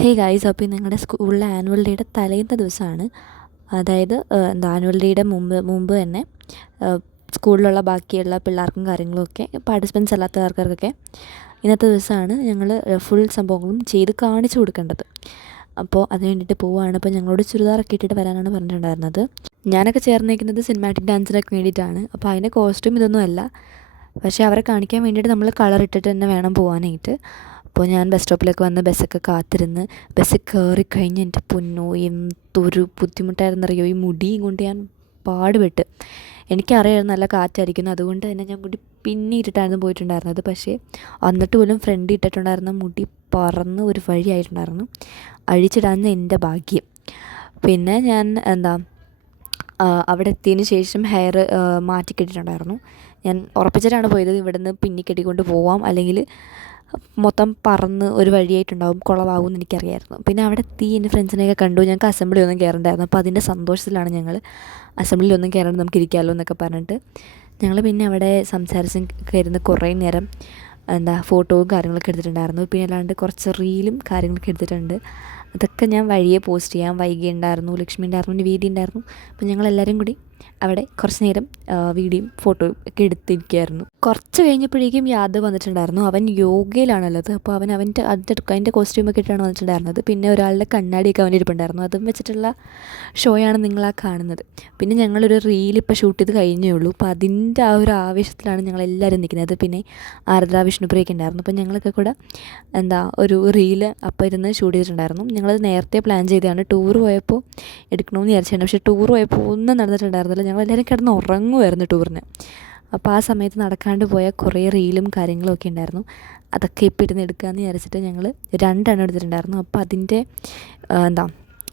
Hey guys, അപ്പോൾ ഞങ്ങളുടെ സ്കൂളിലെ ആനുവൽ ഡേയുടെ തലേന്ന ദിവസമാണ്. അതായത് ആനുവൽ ഡേയുടെ മുമ്പ് തന്നെ സ്കൂളിലുള്ള ബാക്കിയുള്ള പിള്ളേർക്കും കാര്യങ്ങളൊക്കെ പാർട്ടിസിപ്പൻസ് അല്ലാത്ത ആൾക്കാർക്കൊക്കെ ഇന്നത്തെ ദിവസമാണ് ഞങ്ങൾ ഫുൾ സംഭവങ്ങളും ചെയ്ത് കാണിച്ചു കൊടുക്കേണ്ടത്. അപ്പോൾ അതിന് വേണ്ടിയിട്ട് പോവുകയാണ്. അപ്പോൾ ഞങ്ങളോട് ചുരിദാറൊക്കെ ഇട്ടിട്ട് വരാനാണ് പറഞ്ഞിട്ടുണ്ടായിരുന്നത്. ഞാനൊക്കെ ചേർന്നിരിക്കുന്നത് സിനിമാറ്റിക് ഡാൻസിനൊക്കെ വേണ്ടിയിട്ടാണ്. അപ്പോൾ അതിൻ്റെ കോസ്റ്റ്യൂം ഇതൊന്നും അല്ല, പക്ഷേ അവരെ കാണിക്കാൻ വേണ്ടിയിട്ട് നമ്മൾ കളർ ഇട്ടിട്ട് തന്നെ വേണം പോകാനായിട്ട്. അപ്പോൾ ഞാൻ ബസ് സ്റ്റോപ്പിലേക്ക് വന്ന് ബസ്സൊക്കെ കാത്തിരുന്ന് ബസ്സിൽ കയറിക്കഴിഞ്ഞ് എൻ്റെ പൊന്നോ എന്തൊരു ബുദ്ധിമുട്ടായിരുന്നറിയോ. ഈ മുടിയും കൊണ്ട് ഞാൻ പാടുപെട്ട്. എനിക്കറിയാമായിരുന്നു നല്ല കാറ്റായിരിക്കുന്നു, അതുകൊണ്ട് തന്നെ ഞാൻ മുടി പിന്നിയിട്ടിട്ടായിരുന്നു പോയിട്ടുണ്ടായിരുന്നത്. പക്ഷേ എന്നിട്ട് പോലും ഫ്രണ്ട് ഇട്ടിട്ടുണ്ടായിരുന്ന മുടി പറന്ന് ഒരു വഴിയായിട്ടുണ്ടായിരുന്നു. അഴിച്ചിടാന്ന് എൻ്റെ ഭാഗ്യം. പിന്നെ ഞാൻ അവിടെ എത്തിയതിന് ശേഷം ഹെയർ മാറ്റിക്കെട്ടിട്ടുണ്ടായിരുന്നു. ഞാൻ ഉറപ്പിച്ചിട്ടാണ് പോയത്, ഇവിടുന്ന് പിന്നിക്കെട്ടിക്കൊണ്ട് പോവാം, അല്ലെങ്കിൽ മൊത്തം പറന്ന് ഒരു വഴിയായിട്ടുണ്ടാവും, കുളമാകും എന്ന് എനിക്കറിയായിരുന്നു. പിന്നെ അവിടെ എത്തി എൻ്റെ ഫ്രണ്ട്സിനെയൊക്കെ കണ്ടു. ഞങ്ങൾക്ക് അസംബ്ലി ഒന്നും കയറണ്ടായിരുന്നു. അപ്പോൾ അതിൻ്റെ സന്തോഷത്തിലാണ് ഞങ്ങൾ അസംബ്ലിയിൽ ഒന്നും കയറേണ്ട, നമുക്ക് ഇരിക്കാമല്ലോ എന്നൊക്കെ പറഞ്ഞിട്ട് ഞങ്ങൾ പിന്നെ അവിടെ സംസാരിച്ചൊക്കെ ഇരുന്ന് കുറേ നേരം ഫോട്ടോയും കാര്യങ്ങളൊക്കെ എടുത്തിട്ടുണ്ടായിരുന്നു. പിന്നെ അല്ലാണ്ട് കുറച്ച് റീലും കാര്യങ്ങളൊക്കെ എടുത്തിട്ടുണ്ട്. അതൊക്കെ ഞാൻ വഴിയെ പോസ്റ്റ് ചെയ്യാം. വൈകി ഉണ്ടായിരുന്നു, ലക്ഷ്മി ഉണ്ടായിരുന്നു, നിവേദി ഉണ്ടായിരുന്നു. അപ്പോൾ ഞങ്ങളെല്ലാവരും കൂടി അവിടെ കുറച്ച് നേരം വീഡിയോയും ഫോട്ടോയും ഒക്കെ എടുത്തിരിക്കുകയായിരുന്നു. കുറച്ച് കഴിഞ്ഞപ്പോഴേക്കും യാദവ് വന്നിട്ടുണ്ടായിരുന്നു. അവൻ യോഗയിലാണുള്ളത്. അപ്പോൾ അതിൻ്റെ കോസ്റ്റ്യൂമൊക്കെ ഇട്ടാണ് വന്നിട്ടുണ്ടായിരുന്നത്. പിന്നെ ഒരാളുടെ കണ്ണാടിയൊക്കെ അവൻ ഇരിപ്പുണ്ടായിരുന്നു. അതും വെച്ചിട്ടുള്ള ഷോയാണ് നിങ്ങളാ കാണുന്നത്. പിന്നെ ഞങ്ങളൊരു റീൽ ഇപ്പോൾ ഷൂട്ട് ചെയ്ത് കഴിഞ്ഞേ ഉള്ളൂ. അപ്പോൾ അതിൻ്റെ ആ ഒരു ആവേശത്തിലാണ് ഞങ്ങളെല്ലാവരും നിൽക്കുന്നത്. പിന്നെ ആർദ്ര വിഷ്ണുപ്രിയൊക്കെ ഉണ്ടായിരുന്നു. അപ്പോൾ ഞങ്ങളൊക്കെ കൂടെ ഒരു റീൽ അപ്പോൾ ഇരുന്ന് ഷൂട്ട് ചെയ്തിട്ടുണ്ടായിരുന്നു. ഞങ്ങളത് നേരത്തെ പ്ലാൻ ചെയ്തതാണ്. ടൂർ പോയപ്പോൾ എടുക്കണമെന്ന് വിചാരിച്ചാണ്. പക്ഷേ ടൂർ പോയപ്പോൾ ഒന്നും നടന്നിട്ടുണ്ടായിരുന്നില്ല. ഞങ്ങളെല്ലാവരും കിടന്ന് ഉറങ്ങുമായിരുന്നു ടൂറിന്. അപ്പോൾ ആ സമയത്ത് നടക്കാണ്ട് പോയ കുറേ റീലും കാര്യങ്ങളും ഒക്കെ ഉണ്ടായിരുന്നു. അതൊക്കെ ഇപ്പോൾ ഇരുന്ന് എടുക്കാമെന്ന് വിചാരിച്ചിട്ട് ഞങ്ങൾ 2 എടുത്തിട്ടുണ്ടായിരുന്നു. അപ്പോൾ അതിൻ്റെ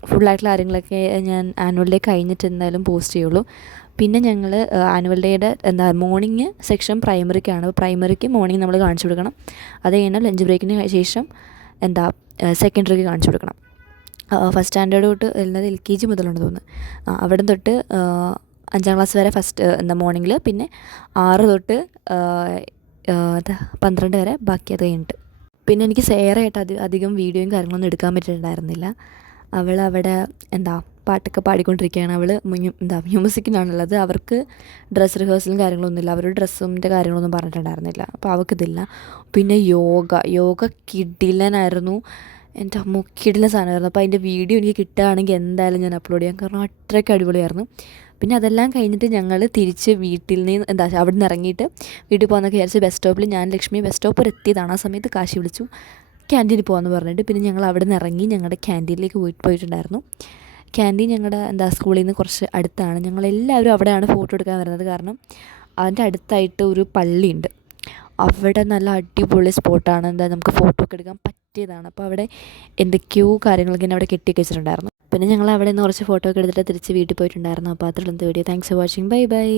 ഫുള്ളായിട്ടുള്ള കാര്യങ്ങളൊക്കെ ഞാൻ ആനുവൽ ഡേ കഴിഞ്ഞിട്ട് എന്തായാലും പോസ്റ്റ് ചെയ്യുള്ളൂ. പിന്നെ ഞങ്ങൾ ആനുവൽ ഡേയുടെ മോർണിംഗ് സെക്ഷൻ പ്രൈമറിക്കാണ്. അപ്പോൾ പ്രൈമറിക്ക് മോർണിംഗ് നമ്മൾ കാണിച്ചു കൊടുക്കണം. അത് കഴിഞ്ഞാൽ ലഞ്ച് ബ്രേക്കിന് ശേഷം സെക്കൻഡറിക്ക് കാണിച്ചു കൊടുക്കണം. ഫസ്റ്റ് സ്റ്റാൻഡേർഡ് തൊട്ട് ഉള്ളത് LKG മുതലുണ്ട് തോന്നുന്നു. അവിടെ തൊട്ട് 5ാം ക്ലാസ് വരെ മോർണിംഗിൽ, പിന്നെ 6 തൊട്ട് 12 വരെ ബാക്കി അത് കഴിഞ്ഞിട്ട്. പിന്നെ എനിക്ക് സേറായിട്ട് അധികം വീഡിയോയും കാര്യങ്ങളൊന്നും എടുക്കാൻ പറ്റിയിട്ടുണ്ടായിരുന്നില്ല. അവളവിടെ പാട്ടൊക്കെ പാടിക്കൊണ്ടിരിക്കുകയാണ്. അവൾ മ്യൂസിക്കിനാണുള്ളത്. അവർക്ക് ഡ്രസ്സ് റിഹേഴ്സലും കാര്യങ്ങളൊന്നുമില്ല. അവരുടെ ഡ്രസ്സിൻ്റെ കാര്യങ്ങളൊന്നും പറഞ്ഞിട്ടുണ്ടായിരുന്നില്ല. അപ്പോൾ അവൾക്കിതില്ല. പിന്നെ യോഗ കിടിലനായിരുന്നു. എൻ്റെ അമ്മ കിടിലൻ സാധനമായിരുന്നു. അപ്പോൾ അതിൻ്റെ വീഡിയോ എനിക്ക് കിട്ടുകയാണെങ്കിൽ എന്തായാലും ഞാൻ അപ്ലോഡ് ചെയ്യാം, കാരണം അത്രയ്ക്ക് അടിപൊളിയായിരുന്നു. പിന്നെ അതെല്ലാം കഴിഞ്ഞിട്ട് ഞങ്ങൾ തിരിച്ച് വീട്ടിൽ നിന്ന് അവിടെ നിന്ന് ഇറങ്ങിയിട്ട് വീട്ടിൽ പോകാമെന്നൊക്കെ വിചാരിച്ച് ബസ് സ്റ്റോപ്പിൽ ഞാൻ ലക്ഷ്മി ബസ് സ്റ്റോപ്പ് വരെ എത്തിയതാണ്. ആ സമയത്ത് കാശി വിളിച്ചു ക്യാൻറ്റീനിൽ പോകാമെന്ന് പറഞ്ഞിട്ട്. പിന്നെ ഞങ്ങൾ അവിടെ നിന്ന് ഇറങ്ങി ഞങ്ങളുടെ ക്യാൻറ്റീനിലേക്ക് പോയിട്ടുണ്ടായിരുന്നു. ക്യാൻറ്റീൻ ഞങ്ങളുടെ സ്കൂളിൽ നിന്ന് കുറച്ച് അടുത്താണ്. ഞങ്ങളെല്ലാവരും അവിടെയാണ് ഫോട്ടോ എടുക്കാൻ വരുന്നത്. കാരണം അതിൻ്റെ അടുത്തായിട്ട് ഒരു പള്ളിയുണ്ട്. അവിടെ നല്ല അടിപൊളി സ്പോട്ടാണ്. നമുക്ക് ഫോട്ടോ ഒക്കെ എടുക്കാൻ പറ്റിയതാണ്. അപ്പോൾ അവിടെ എന്തൊക്കെയോ കാര്യങ്ങളൊക്കെ അവിടെ കെട്ടിയൊക്കെ വെച്ചിട്ടുണ്ടായിരുന്നു. പിന്നെ ഞങ്ങൾ അവിടെ നിന്ന് കുറച്ച് ഫോട്ടോ ഒക്കെ എടുത്തിട്ട് തിരിച്ച് വീട്ടിൽ പോയിട്ടുണ്ടായിരുന്നു. അപ്പോൾ അത്രയുള്ള video. Thanks for watching. Bye by.